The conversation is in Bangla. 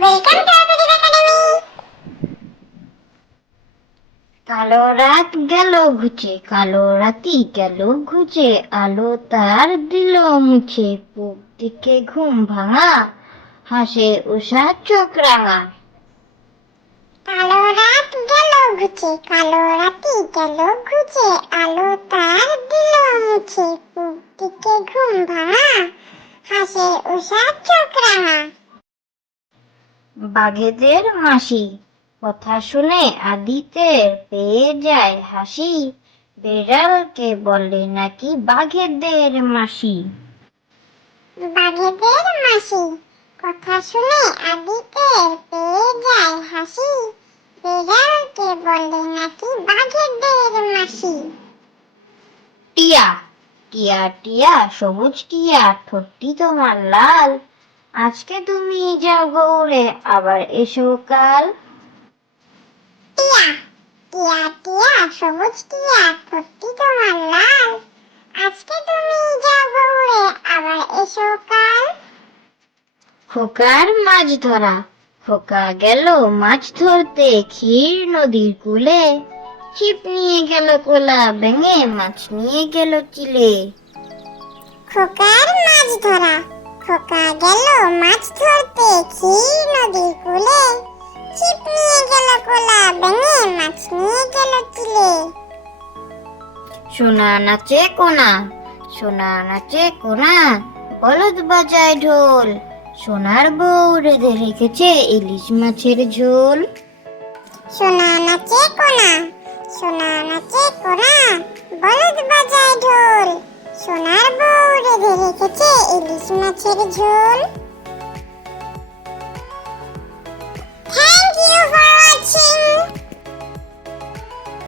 ওয়েলকাম টু আবুদিন একাডেমি কালো রাত গেল ঘুচে কালো রাতি গেল ঘুচে, আলো তার দিল মুছে পূব দিকে ঘুম ভাঙা, হাসে উষা চোখ রাঙা। কালো রাত গেল ঘুচে কালো রাতি গেল ঘুচে, আলো তার দিল মুছে পূব দিকে ঘুম ভাঙা, হাসে উষা চোখ রাঙা। বাঘেদের মাসি কথা শুনে আদিতে পেয়ে যায় হাসি। বেড়ালকে বলে নাকি বাঘেদের মাসি। বাঘেদের মাসি। কথা শুনে আদিতে পেয়ে যায় হাসি। বিড়ালকে বলে নাকি বাঘেদের মাসি। টিয়া। টিয়া টিয়া সবুজ টিয়া ঠোঁটটি তোমার লাল। আজকে তুমি যাও গৌরে আবার এসো কাল। টিয়া টিয়া টিয়া সবুজ টিয়া ঠোঁটটি তোমার লাল। আজকে তুমি যাও গৌড়ে আবার এসো কাল। খোকার মাছ ধরা খোকা গেল মাছ ধরতে ক্ষীর নদীর কূলে। ছিপ নিয়ে গেল কোলা ভেঙে মাছ নিয়ে গেল চিলে। খোকার মাছ ধরা খোকা গেল মাছ ধরতে ক্ষীর নদীর কূলে। ছিপ নিয়ে গেল কোলা ভেঙে মাছ নিয়ে গেল চিলে সোনা নাচে কোনা সোনা নাচে কোনা বলদ বাজায় ঢোল। সোনার বউ রেঁধে রেখেছে ইলিশ মাছের ঝোল। সোনা নাচে কোনা সোনা নাচে কোনা বলদ বাজায় ঢোল। সোনার বউ রেঁধে রেখেছে ইলিশ ছেড়ে ঝোল।